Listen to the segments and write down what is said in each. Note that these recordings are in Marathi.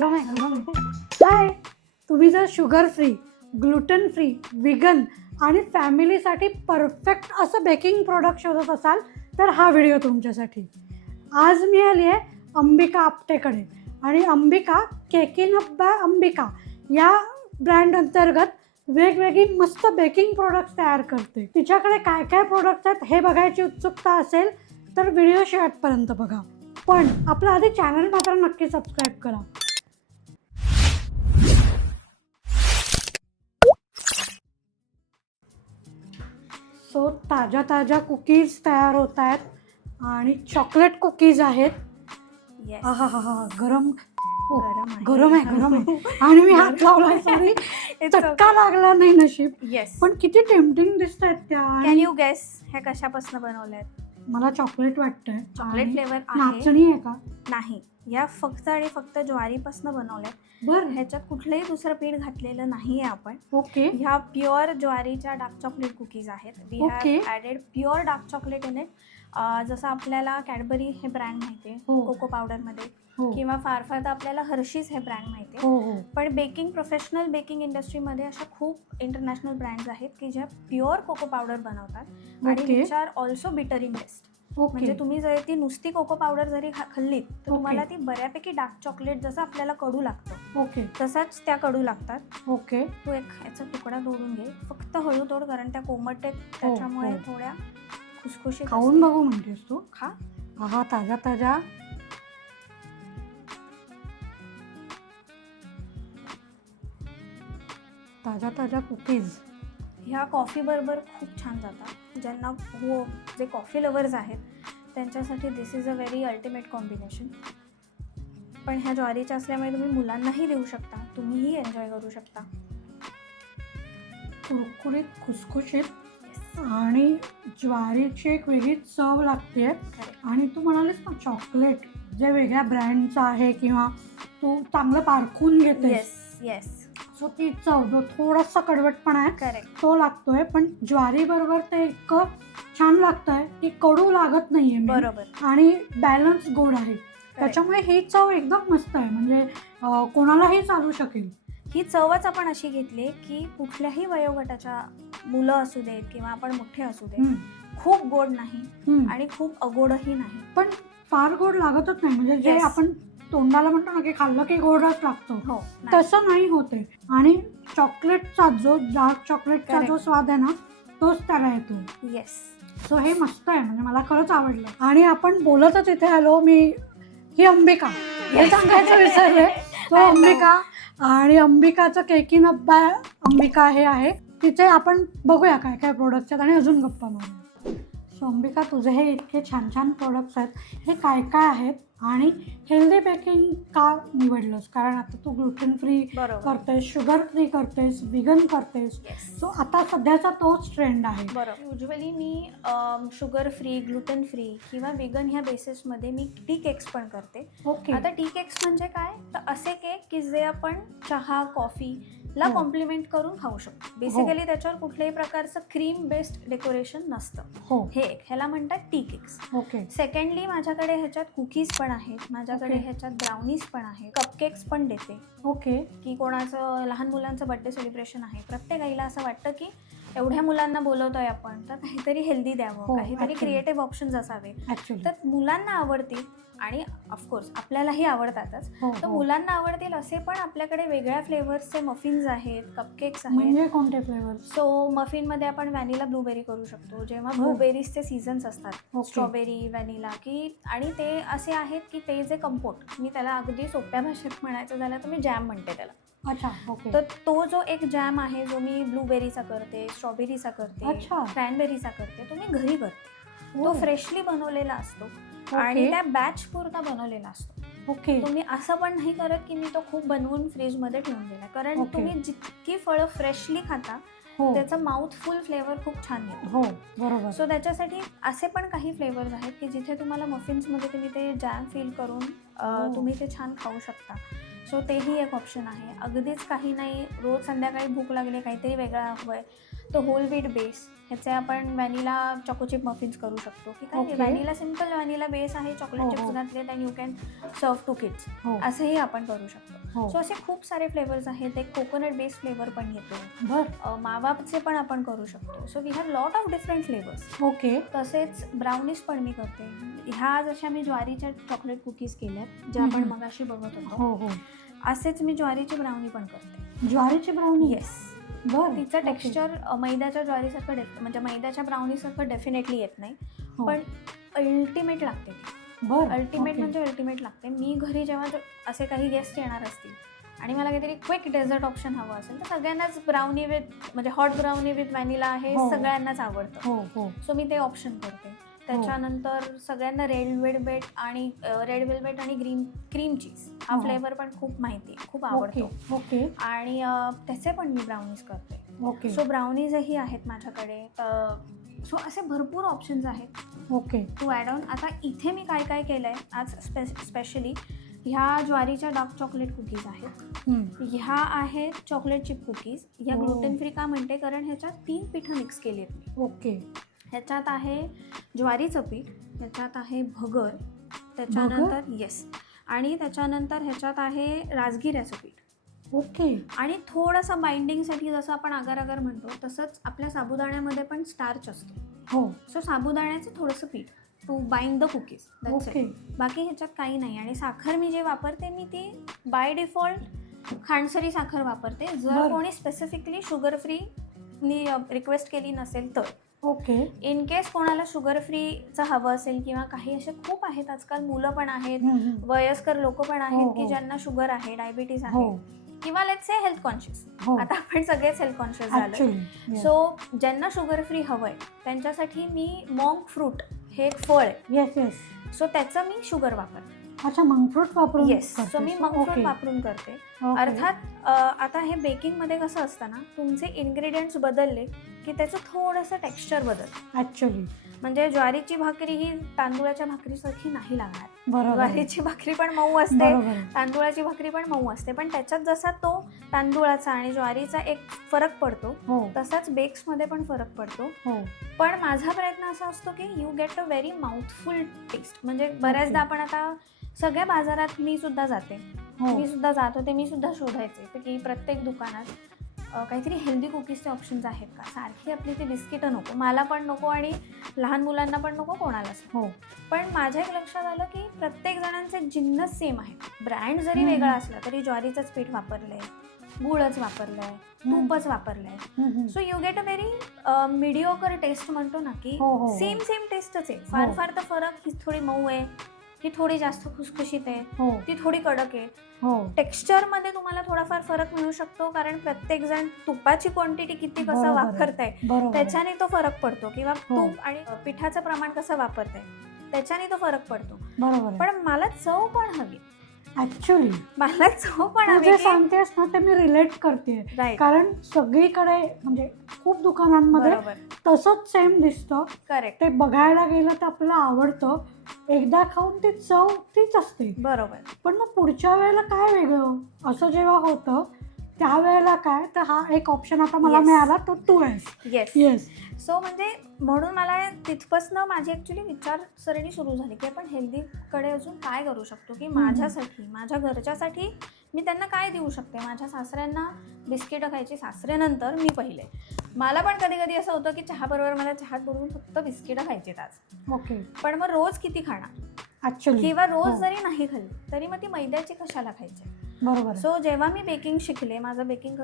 गरम आहे. काय तुम्ही जर sugar free, gluten free, vegan आणि फॅमिलीसाठी परफेक्ट असं बेकिंग प्रोडक्ट शोधत असाल तर हा व्हिडिओ तुमच्यासाठी. आज मी आली आहे अंबिका आपटेकडे आणि Ambika caking up by Ambika या ब्रँड अंतर्गत वेगवेगळी मस्त बेकिंग प्रोडक्ट्स तयार करते. तिच्याकडे काय काय प्रोडक्ट्स आहेत हे बघायची उत्सुकता असेल तर व्हिडिओ शेवटपर्यंत बघा. पण आपलं आधी चॅनल मात्र नक्की सबस्क्राईब करा. सो ताज्या ताज्या कुकीज तयार होत आहेत आणि चॉकलेट कुकीज आहेत. Yes. हा हा हा हा गरम गरम आहे. गरम आहे आणि मी हात लावलाय सॉरी चटका लागला नाही नशीब. येस. पण किती टेम्पटिंग दिसत आहेत त्या. कॅन यू गेस ह्या कशापासून बनवल्यात? मला चॉकलेट वाटतंय. चॉकलेट फ्लेवर आहे? नाचणी आहे का? नाही, या फक्त आणि फक्त ज्वारीपासून बनवल्यात. बर. ह्याच्यात कुठलंही दुसरं पीठ घातलेलं नाहीये आपण. ओके. ह्या प्युअर ज्वारीच्या डार्क चॉकलेट कुकीज आहेत. We Okay. Have added pure dark chocolate in it. जसं आपल्याला कॅडबरी हे ब्रँड माहिती आहे हो. कोको पावडरमध्ये, हो किंवा फार फार तर आपल्याला हर्शीज हे ब्रँड माहिती आहे. हो हो पण प्रोफेशनल बेकिंग इंडस्ट्रीमध्ये अशा खूप इंटरनॅशनल ब्रँड्स आहेत की ज्या प्युअर कोको पावडर बनवतात आणि Okay. Which are also bitter in taste. Okay. म्हणजे तुम्ही जर ती नुसती कोको पावडर जरी खाल्लीत तर Okay. तुम्हाला ती बऱ्यापैकी डार्क चॉकलेट जसं आपल्याला कडू लागतं ओके तसाच त्या कडू लागतात. ओके. तू एक याचा तुकडा तोडून घे, फक्त हळू तोड, कारण त्या कोमट आहेत त्याच्यामुळे हो. थोड्या खुसखुशीत खाऊन असतील. बघू म्हणतेस तू? खा. हा ताजा ताजा ताजा ताजा कुकीज. ह्या कॉफी बरोबर खूप छान जातात. ज्यांना जे कॉफी लवर्स आहेत त्यांच्यासाठी this is a very ultimate combination. पण ह्या ज्वारीच्या असल्यामुळे तुम्ही मुलांनाही देऊ शकता, तुम्हीही एन्जॉय करू शकता. कुरकुरीत खुसखुशीत आणि ज्वारीची एक वेगळी चव लागते. आणि तू म्हणालीस ना चॉकलेट जे वेगळ्या ब्रँडचं आहे किंवा तू चांगलं पारखून घेतेस, येस येस सो ती चव जो थोडासा कडवटपणा आहे करेक्ट. तो लागतोय. पण ज्वारी बरोबर ते इतकं छान लागतंय की कडू लागत नाहीये बरोबर. आणि बॅलन्स गोड आहे. त्याच्यामुळे ही चव एकदम मस्त आहे. म्हणजे कोणालाही चालू शकेल. ही चवच आपण अशी घेतली की कुठल्याही वयोगटाच्या मुलं असू देत किंवा आपण मोठे असू देत, खूप गोड नाही आणि खूप अगोडही नाही. पण फार गोड लागतच नाही. म्हणजे जे Yes. आपण तोंडाला म्हणतो ना की खाल्लं की गोडच लागतो, हो, तसं नाही होते. आणि चॉकलेटचा जो डार्क चॉकलेटचा Correct. जो स्वाद आहे ना तोच त्याला येतो. येस. सो हे मस्त आहे. म्हणजे मला खरंच आवडलं. आणि आपण बोलतच इथे आलो. ही अंबिका हे सांगायचं विसरले. तो अंबिका आणि अंबिकाचं केकिंग अप बाय अंबिका हे आहे. तिथे आपण बघूया काय काय प्रोडक्ट्स आहेत आणि अजून गप्पा मारूया. सो अंबिका, तुझे हे इतके छान छान प्रोडक्ट्स आहेत, हे काय काय आहेत आणि हेल्दी बेकिंग का निवडलंस? कारण आता तू ग्लुटेन फ्री बरोबर. करतेस, शुगर फ्री करतेस, विगन करतेस. सो आता सध्याचा तोच ट्रेंड आहे. बरोबर. युजली मी शुगर फ्री, ग्लुटेन फ्री किंवा विगन ह्या बेसिसमध्ये मी टी केक्स पण करते. ओके. आता टी केक्स म्हणजे काय, तर असे केक की जे आपण चहा कॉफीला हो. कॉम्प्लिमेंट करून खाऊ शकतो. बेसिकली त्याच्यावर कुठल्याही प्रकारचं क्रीम बेस्ड डेकोरेशन नसतं. हो. हे एक ह्याला म्हणतात टी केक्स. ओके. सेकंडली माझ्याकडे ह्याच्यात कुकीज पण आहेत, माझ्याकडे Okay. ह्याच्यात ब्राउनीज पण आहेत, कपकेक्स पण देते. ओके. की कोणाचं लहान मुलांचं बर्थडे सेलिब्रेशन आहे, प्रत्येक आईला असं वाटतं की एवढ्या मुलांना बोलवतोय आपण तर काहीतरी हेल्दी द्यावं, हो, काहीतरी actually. क्रिएटिव्ह ऑप्शन्स असावे. ऍक्च्युली तर मुलांना आवडतील आणि ऑफकोर्स आपल्यालाही आवडतातच. तर मुलांना आवडतील असे पण आपल्याकडे वेगळ्या फ्लेवर्सचे मफिन्स आहेत, कपकेक्स आहेत. म्हणजे कोणते फ्लेवर्स? सो मफिनमध्ये आपण व्हॅनिला ब्लूबेरी करू शकतो, जेव्हा हो. ब्लूबेरीजचे सीझन्स असतात. Okay. स्ट्रॉबेरी, व्हॅनिला की, आणि ते असे आहेत की ते जे कंपोट, मी त्याला अगदी सोप्या भाषेत म्हणायचं झालं तर मी जॅम म्हणते त्याला. अच्छा. ओके. तर तो जो एक जॅम आहे जो मी ब्लूबेरीचा करते, स्ट्रॉबेरीचा करते, अच्छा. क्रॅनबेरीचा करते, तो मी घरी करते. तो हो. फ्रेशली बनवलेला असतो Okay. आणि त्या बॅच पुरता बनवलेला असतो. ओके. तुम्ही असं पण नाही करत की मी तो खूप बनवून फ्रीजमध्ये ठेवून दिला, कारण Okay. तुम्ही जितकी फळं फ्रेशली खाता हो त्याचं माउथफुल फ्लेवर खूप छान येतो. हो बरोबर. सो त्याच्यासाठी असे पण काही फ्लेवर्स आहेत की जिथे तुम्हाला मफिन्समध्ये तुम्ही ते जॅम फील करून तुम्ही ते छान खाऊ शकता. सो तेही एक ऑप्शन आहे. अगदीच काही नाही, रोज संध्याकाळी भूक लागली, काहीतरी वेगळं हवं आहे, तो होल व्हीट बेस, ह्याचे आपण व्हॅनिला चॉको चिप मफिन्स करू शकतो. ठीक आहे, Okay. Vanilla simple vanilla base आहे, चॉकलेट हो, चिप्स हो. घातले अँड यू कॅन सर्व टू किड्स, हो असंही आपण करू शकतो. हो सो असे खूप सारे फ्लेवर्स आहेत. एक कोकोनट बेस फ्लेवर पण येतो, बर मावाचे पण आपण करू शकतो. So we have lot of different flavours. Okay तसेच ब्राउनीज पण मी करते. ह्या जशा मी ज्वारीच्या चॉकलेट कुकीज केल्यात, ज्या आपण मगाशी बघत होतो, हो हो असेच मी ज्वारीची ब्राउनी पण करते. ज्वारीची ब्राउनी येस, बर तिचं टेक्स्चर मैद्याच्या ज्वारीसारखं म्हणजे मैद्याच्या ब्राउनीसारखं डेफिनेटली येत नाही, हो. पण अल्टिमेट लागते ती. बर अल्टिमेट ओके. म्हणजे अल्टिमेट लागते. मी घरी जेव्हा असे काही गेस्ट येणार असतील आणि मला काहीतरी क्विक डेझर्ट ऑप्शन हवं असेल, तर सगळ्यांनाच ब्राउनी विथ म्हणजे हॉट ब्राउनी विथ व्हॅनिला हे हो. सगळ्यांनाच आवडतं. हो हो सो मी ते ऑप्शन करते. त्याच्यानंतर सगळ्यांना रेड वेलवेट आणि ग्रीन क्रीम चीज हा हो. फ्लेवर पण खूप माहिती आहे, खूप ओके आवडतो. ओके आणि त्याचे पण मी ब्राउनीज करते. ओके सो ब्राउनीजही आहेत माझ्याकडे. सो असे भरपूर ऑप्शन्स आहेत ओके टू ॲड ऑन. आता इथे मी काय काय केलं आहे आज स्पेशली, ह्या ज्वारीच्या डार्क चॉकलेट कुकीज आहेत, ह्या आहेत चॉकलेट चिप कुकीज. ह्या हो. ग्लुटेन फ्री का म्हणते, कारण ह्याच्यात 3 पीठं मिक्स केली आहेत मी. ओके ह्याच्यात आहे ज्वारीचं पीठ, ह्याच्यात आहे भगर, त्याच्यानंतर येस, आणि त्याच्यानंतर ह्याच्यात आहे राजगिऱ्याचं पीठ. ओके आणि थोडंसं बाइंडिंगसाठी जसं आपण अगर अगर म्हणतो, तसंच आपल्या साबुदाण्यामध्ये पण स्टार्च असतो. हो सो साबुदाण्याचं थोडंसं पीठ to bind the cookies, that's okay it. बाकी ह्याच्यात काही नाही. आणि साखर मी जे वापरते, मी ती बाय डिफॉल्ट खांडसरी साखर वापरते. जर बरं. कोणी स्पेसिफिकली शुगर फ्री नी रिक्वेस्ट केली नसेल तर. ओके इन केस कोणाला शुगर फ्रीचं हवं असेल, किंवा काही असे खूप आहेत आजकाल, मुलं पण आहेत, वयस्कर लोक पण आहेत हो, की हो. ज्यांना शुगर आहे, डायबिटीज हो आहे, किंवा लेट्स से हेल्थ कॉन्शियस. हो आता आपण सगळेच हेल्थ कॉन्शियस झालो. ऍक्च्युली सो ज्यांना शुगर फ्री हवं आहे त्यांच्यासाठी मी मॉन्क फ्रूट हे एक फळ आहे, येस येस सो त्याचं मी शुगर वापरते. अच्छा मंक फ्रूट वापरून येस, सो करतेस? मी मॉन्क फ्रूट ओके. वापरून करते. ओके. अर्थात आता हे बेकिंगमध्ये कसं असतं ना, तुमचे इन्ग्रेडियंट्स बदलले की त्याचं थोडंसं टेक्स्चर बदलतं. ऍक्च्युली म्हणजे ज्वारीची भाकरी ही तांदूळाच्या भाकरीसारखी नाही लागणार. बरोबर ज्वारीची भाकरी पण मऊ असते, बरोबर तांदूळाची भाकरी पण मऊ असते, पण त्याच्यात जसा तो तांदूळाचा आणि ज्वारीचा एक फरक पडतो, हो तसाच बेक्समध्ये पण फरक पडतो. हो पण माझा प्रयत्न असा असतो की you get a very mouthful taste. म्हणजे बऱ्याचदा आपण आता सगळ्या बाजारात मी सुद्धा जाते, हो मी सुद्धा जात होते, मी सुद्धा शोधायचे की प्रत्येक दुकानात काहीतरी हेल्दी कुकीजचे ऑप्शन्स आहेत का. सारखी आपली ती बिस्किटं नको, मला पण नको आणि लहान मुलांना पण नको, कोणालाच. हो पण माझ्या एक लक्षात आलं की प्रत्येक जणांचे जिन्नस सेम आहे. ब्रँड जरी वेगळा असला तरी ज्वारीचंच पीठ वापरलंय, गुळच वापरलाय, तूपच वापरलंय. So you get a very mediocre taste म्हणतो ना, की हो, हो. सेम टेस्टच आहे. फार फार तर फरक, ही थोडी मऊ आहे, ही थोडी जास्त खुसखुशीत आहे, हो ती थोडी कडक आहे. हो टेक्स्चरमध्ये तुम्हाला थोडाफार फरक मिळू शकतो, कारण प्रत्येक जण तुपाची क्वांटिटी किती कसं बरोबर आहे. वापरताय बरोबर आहे. त्याच्याने तो फरक पडतो, किंवा हो. तूप आणि पिठाचं प्रमाण कसं वापरताय त्याच्याने तो फरक पडतो. बरोबर आहे. पण मला चव पण हवी, ऍक्च्युली मला चव पण तू हवी जे की- सांगतेस ना ते मी रिलेट करते, Right. कारण सगळीकडे म्हणजे खूप दुकानांमध्ये बरोबर, तसंच सेम दिसतं. करेक्ट, ते बघायला गेलं तर आपल्याला आवडतं, एकदा खाऊन ती चव तीच असते. बरोबर. पण मग पुढच्या वेळेला काय वेगळं असं जेव्हा होतं त्यावेळेला काय, तर हा एक ऑप्शन आता मला Yes. मिळाला, तो तू आहेस. येस. येस सो म्हणजे म्हणून मला तिथपासनं माझी ॲक्च्युली विचारसरणी सुरू झाली की आपण हेल्दीकडे अजून काय करू शकतो, की माझ्यासाठी, माझ्या घरच्यासाठी मी त्यांना काय देऊ शकते. माझ्या सासऱ्यांना बिस्किटं खायची, सासऱ्यानंतर मी पहिले. मला पण कधी कधी असं होतं की चहाबरोबर मला चहात बुडवून फक्त बिस्किटं खायची आज. ओके पण मग रोज किती खाणार, ऍक्च्युली किंवा रोज हो. जरी नाही खाल्ली तरी मग ती मैद्याची कशाला खायची. बरोबर आहे. सो जेव्हा मी बेकिंग शिकले, माझा बेकिंग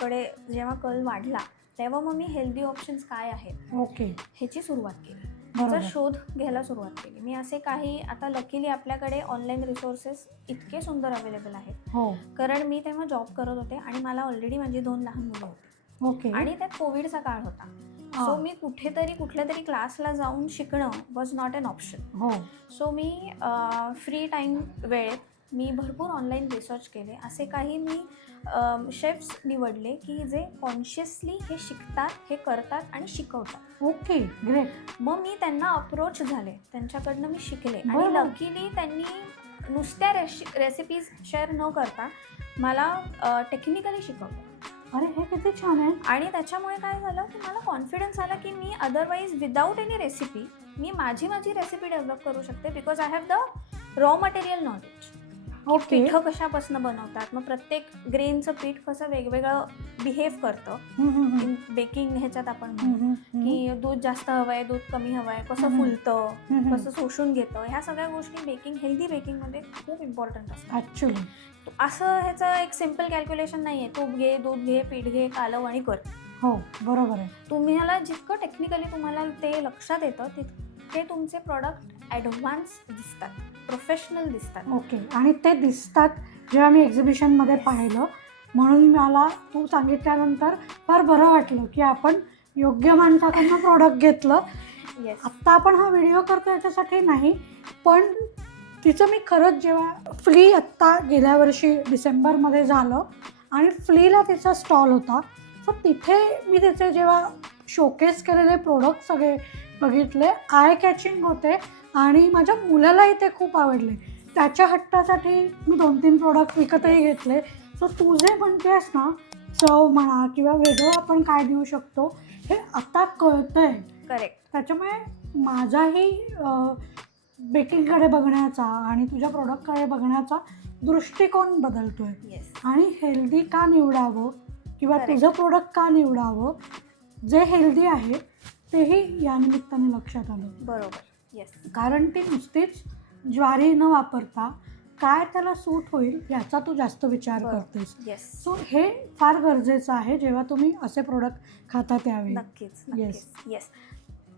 कडे जेव्हा कल वाढला, तेव्हा मग मी हेल्दी ऑप्शन्स काय आहेत ओके ह्याची सुरुवात केली, बरोबर. त्याचा शोध घ्यायला सुरुवात केली. मी असे काही, आता लकीली आपल्याकडे ऑनलाईन रिसोर्सेस इतके सुंदर अवेलेबल आहेत, हो कारण मी तेव्हा जॉब करत होते आणि मला ऑलरेडी माझी 2 लहान मुलं होती, ओके आणि त्यात कोविडचा काळ होता. सो मी कुठल्या तरी क्लासला जाऊन शिकणं वॉज नॉट एन ऑप्शन. हो सो मी फ्री टाईम वेळेत मी भरपूर ऑनलाईन रिसर्च केले. असे काही मी शेफ्स निवडले की जे कॉन्शियसली हे शिकतात, हे करतात आणि शिकवतात. Okay great. मग मी त्यांना अप्रोच झाले, त्यांच्याकडनं मी शिकले, आणि बरं. लकीली त्यांनी नुसत्या रेसिपीज शेअर न करता मला टेक्निकली शिकवलं. अरे हे किती छान आहे. आणि त्याच्यामुळे काय झालं की मला कॉन्फिडन्स आला की मी अदरवाईज विदाऊट एनी रेसिपी मी माझी रेसिपी डेव्हलप करू शकते, because I have the raw material knowledge. Okay. पीठ कशापासून बनवतात, मग प्रत्येक ग्रेनचं पीठ कसं वेगवेगळं बिहेव करतं इन बेकिंग ह्याच्यात आपण म्हणू की दूध जास्त हवंय, दूध कमी हवंय, कसं फुलतं, कसं शोषून घेतं, ह्या सगळ्या गोष्टी हेल्दी बेकिंगमध्ये खूप इम्पॉर्टंट असतात ॲक्च्युली. असं ह्याचं एक सिम्पल कॅल्क्युलेशन नाही आहे, तूप घे, दूध घे, पीठ घे, कालव आणि कर. हो बरोबर आहे. तुम्हाला जितकं टेक्निकली तुम्हाला ते लक्षात येतं तितके तुमचे प्रॉडक्ट ॲडव्हान्स दिसतात, प्रोफेशनल दिसतात. ओके. आणि ते दिसतात जेव्हा मी एक्झिबिशनमध्ये पाहिलं, म्हणून मला तू सांगितल्यानंतर फार बरं वाटलं की आपण योग्य माणसाकडनं प्रॉडक्ट घेतलं. येस. आत्ता आपण हा व्हिडिओ करतो याच्यासाठी नाही, पण तिचं मी खरंच जेव्हा फ्ली आत्ता गेल्या वर्षी डिसेंबरमध्ये झालं आणि फ्लीला तिचा स्टॉल होता, सो तिथे मी तिचे जेव्हा शोकेस केलेले प्रोडक्ट सगळे बघितले, आय कॅचिंग होते आणि माझ्या मुलालाही ते खूप आवडले. त्याच्या हट्टासाठी मी 2-3 प्रोडक्ट विकतही घेतले. सो तू जे म्हणतेस ना, चव म्हणा किंवा वेगळं आपण काय देऊ शकतो हे आता कळतंय. करेक्ट. त्याच्यामुळे माझाही बेकिंगकडे बघण्याचा आणि तुझ्या प्रोडक्टकडे बघण्याचा दृष्टिकोन बदलतोय. येस. आणि हेल्दी का निवडावं किंवा Correct. तुझं प्रोडक्ट का निवडावं, जे हेल्दी आहे तेही या निमित्ताने लक्षात आलं. बरोबर. येस. कारण ती नुसतीच ज्वारी न वापरता काय त्याला सूट होईल याचा तू जास्त विचार बरोबर. करतेस. येस. सो हे फार गरजेचं आहे जेव्हा तुम्ही असे प्रोडक्ट खाता त्यावेळी. नक्कीच. नक्कीच. येस.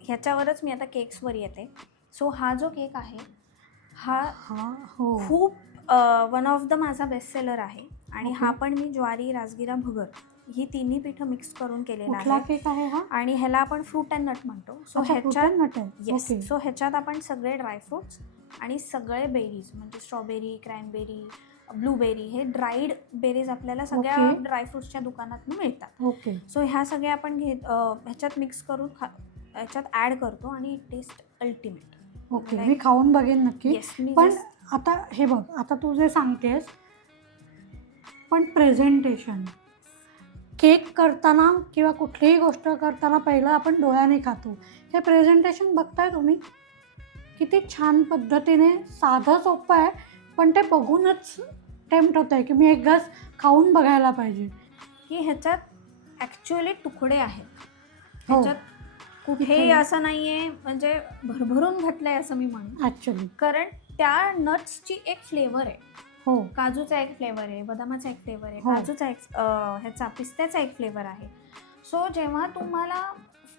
ह्याच्यावरच मी आता केक्सवर येते. सो हा जो केक आहे हा हा. हो. खूप वन ऑफ द माझा बेस्ट सेलर आहे आणि Okay. हा पण मी ज्वारी, राजगिरा, भगर ही तिन्ही पिठं मिक्स करून केलेला कुठला आहे केक आहे हा? आणि ह्याला आपण फ्रूट अँड नट म्हणतो. सो अच्छा, fruit and nut आहे. येस. Okay. सो ह्याच्यात आपण सगळे ड्रायफ्रुट्स आणि सगळे बेरीज म्हणजे स्ट्रॉबेरी, क्रॅनबेरी, ब्लूबेरी हे ड्राईड बेरीज आपल्याला सगळ्या Okay. ड्रायफ्रुट्सच्या दुकानातून मिळतात. ओके. सो ह्या सगळ्या आपण ह्याच्यात मिक्स करून ह्याच्यात ॲड करतो आणि टेस्ट अल्टिमेट. ओके. मी खाऊन बघेन नक्की. येस. मी पण आता हे बघ, आता तू जे सांगतेस, पण प्रेझेंटेशन केक करताना किंवा कुठलीही गोष्ट करताना पहिलं आपण डोळ्याने खातो. हे प्रेझेंटेशन बघताय तुम्ही किती छान पद्धतीने, साधं सोपं आहे पण ते बघूनच टेम्प्ट होतं आहे की मी एक घास खाऊन बघायला पाहिजे. की ह्याच्यात ॲक्च्युअली तुकडे आहेत. हो. ह्याच्यात कुठेही असं नाही आहे म्हणजे भरभरून घातलं आहे असं मी म्हणेन. ॲक्च्युली. कारण त्या नट्सची एक फ्लेवर आहे. हो. काजूचा एक फ्लेवर आहे, बदामाचा एक फ्लेवर आहे, हो. काजूचा एक ह्याचा पिस्त्याचा एक फ्लेवर आहे. सो जेव्हा तुम्हाला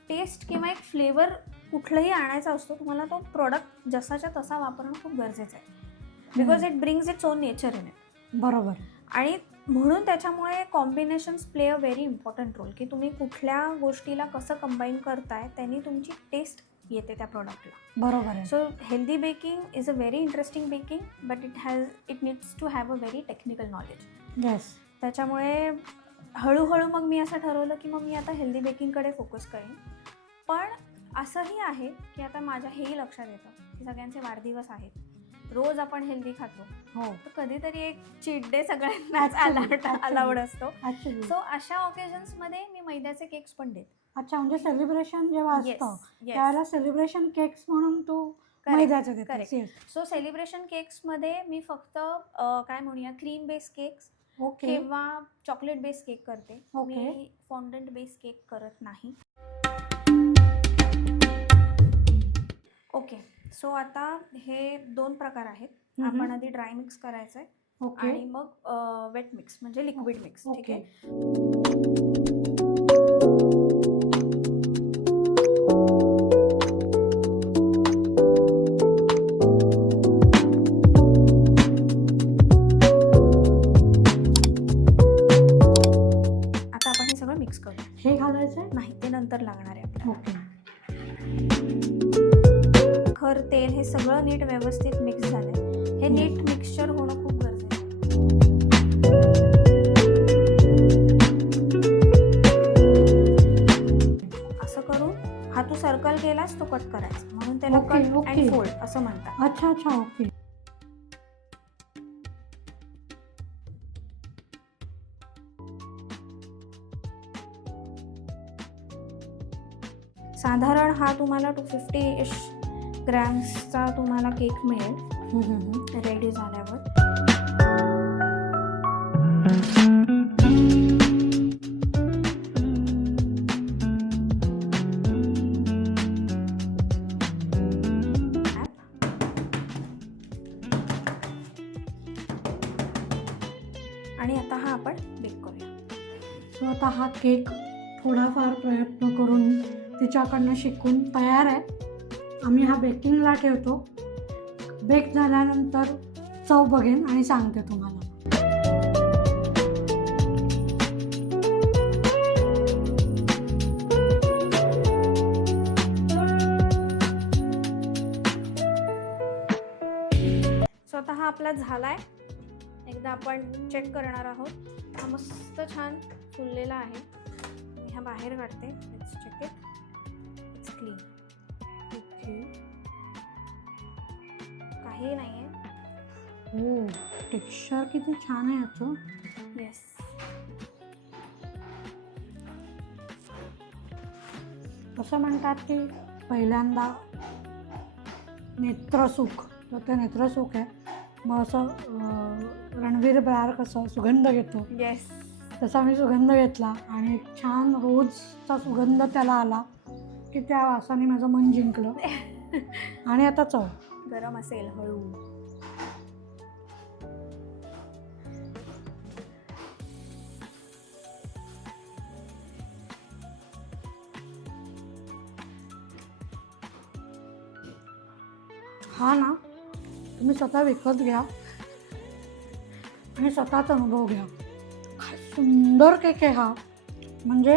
टेस्ट किंवा एक फ्लेवर कुठलंही आणायचा असतो, तुम्हाला तो प्रोडक्ट जसाच्या तसा वापरणं खूप गरजेचं आहे. Because it brings its own nature in it. बरोबर. आणि म्हणून त्याच्यामुळे combinations play a very important role की तुम्ही कुठल्या गोष्टीला कसं कंबाईन करताय त्यांनी तुमची टेस्ट येते त्या प्रॉडक्टला. बरोबर आहे. So healthy baking is a very interesting baking but it needs to have a very technical knowledge. Yes. त्याच्यामुळे हळूहळू मग मी असं ठरवलं की मग मी आता हेल्दी बेकिंगकडे फोकस करेन. पण असंही आहे की आता माझ्या हेही लक्षात येतं की सगळ्यांचे वाढदिवस आहेत, रोज आपण हेल्दी खातो, हो. तर कधीतरी एक चीट डे सगळ्यांनाच अलाउड असतो. ॲक्च्युली. सो अशा ऑकेजन्समध्ये मी मैद्याचे केक्स पण देते. अच्छा, म्हणजे सेलिब्रेशन जेव्हा येस. असतं येस. त्यावेळेला सेलिब्रेशन केक्स म्हणून तू मैद्याचे देतेस. करेक्ट. येस. सो सेलिब्रेशन केक्समध्ये मी फक्त काय म्हणूया क्रीम बेस केक्स ओके. किंवा चॉकलेट बेस केक करते. ओके. मी फॉन्डंट बेस केक करत नाही. ओके. सो आता हे 2 प्रकार आहेत. आपण आधी ड्राय मिक्स करायचं आहे ओके. आणि मग वेट मिक्स म्हणजे लिक्विड मिक्स. ठीक ओके. आहे. आता आपण हे सगळं मिक्स करू. हे घालायचंय? नाही, ते नंतर लागणार आहे आपल्याला. ओके. खर तेल हे सगळं नीट व्यवस्थित मिक्स झालंय. हे नीट मिक्सचर होणं खूप गरजेचं आहे. असं करून हा तू सर्कल केलास तो कट करायचा, म्हणून त्याला okay, cut okay. And fold असं म्हणतात. अच्छा अच्छा. ओके. साधारण हा तुम्हाला 250 ग्रॅम्सचा तुम्हाला केक मिळेल रेडी झाल्यावर. आणि आता हा आपण बेक करूया. सो आता हा केक थोडाफार प्रयत्न करून तिच्याकडनं शिकून तयार आहे. आम्ही हा बेकिंगला ठेवतो. बेक झाल्यानंतर चव बघेन आणि सांगते तुम्हाला. स्वतः हा आपला झालाय. एकदा आपण चेक करणार आहोत. हा मस्त छान फुललेला आहे. मी हा बाहेर काढते. Let's check it. It's clean. Okay. काही नाही आहे. हो, टेक्स्चर किती छान आहे याचं. येस. असं म्हणतात की पहिल्यांदा नेत्रसुख, तर ते नेत्रसुख आहे. मग असं रणवीर ब्रार कसं सुगंध घेतो येस. तसा मी सुगंध घेतला आणि एक छान रोजचा सुगंध त्याला आला की त्या वासाने माझं मन जिंकलं. आणि आता चव. गरम असेल हळू. हा ना, तुम्ही स्वतः विकत घ्या आणि स्वतःचा अनुभव घ्या. काय सुंदर केक आहे हा. म्हणजे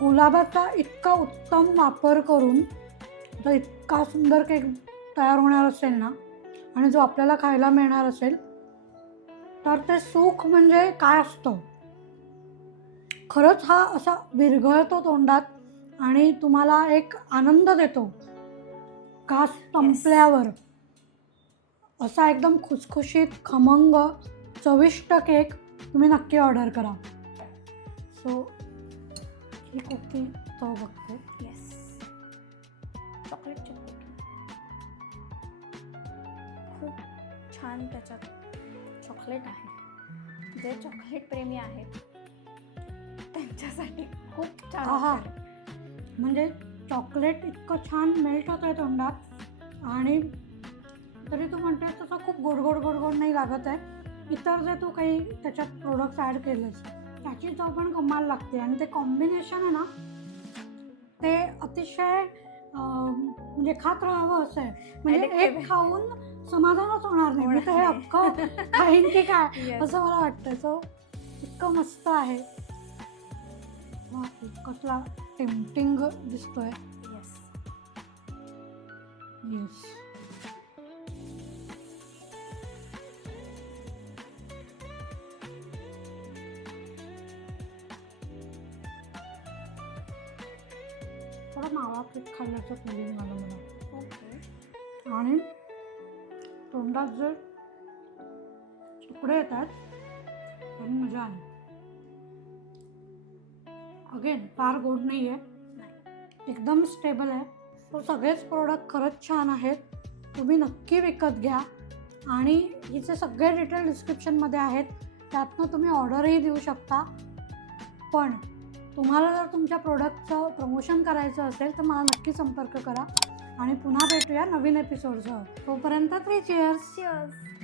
गुलाबाचा इतका उत्तम वापर करून जर इतका सुंदर केक तयार होणार असेल ना आणि जो आपल्याला खायला मिळणार असेल तर ते सुख म्हणजे काय असतं. खरंच हा असा विरघळतो तोंडात आणि तुम्हाला एक आनंद देतो. घास संपल्यावर असा एकदम खुसखुशीत खमंग चविष्ट केक तुम्ही नक्की ऑर्डर करा. सो ही कुकी चव बघते. येस. चॉकलेट चिप खूप छान त्याच्यात चॉकलेट आहे. जे चॉकलेट प्रेमी आहेत त्यांच्यासाठी खूप छान आहा. असेल. म्हणजे चॉकलेट इतकं छान मेल्ट होतं आहे तोंडात आणि तरी तू म्हणते तसं खूप गोड गोड गोड गोड नाही लागत आहे. इतर जे तू काही त्याच्यात प्रोडक्ट्स ॲड केलेस त्याची चव पण कमाल लागते. आणि ते कॉम्बिनेशन आहे ना ते अतिशय म्हणजे खात राहावं असं आहे. म्हणजे Addictive. एक खाऊन समाधानच होणार नाही. मी तर हे अख्खं खाईन की काय Yes. असं मला वाटतं. सो इतकं मस्त आहे. वा, कसला टेम्पटिंग दिसतोय. येस. येस. थोडा मावा केक खाल्ल्याचं फिलिंग आलं मला. ओके. आणि तोंडात जे तुकडे येतात त्याने मजा आली. अगेन फार गोड नाही आहे. एकदम स्टेबल आहे. तो सगळेच प्रोडक्ट खरंच छान आहेत. तुम्ही नक्की विकत घ्या आणि हिचे सगळे डिटेल डिस्क्रिप्शनमध्ये आहेत. त्यातनं तुम्ही ऑर्डरही देऊ शकता. पण तुम्हाला जर तुमच्या प्रोडक्टचं प्रमोशन करायचं असेल तर मला नक्की संपर्क करा आणि पुन्हा भेटूया नवीन एपिसोडसह. तोपर्यंत 3 चीअर्स. Cheers.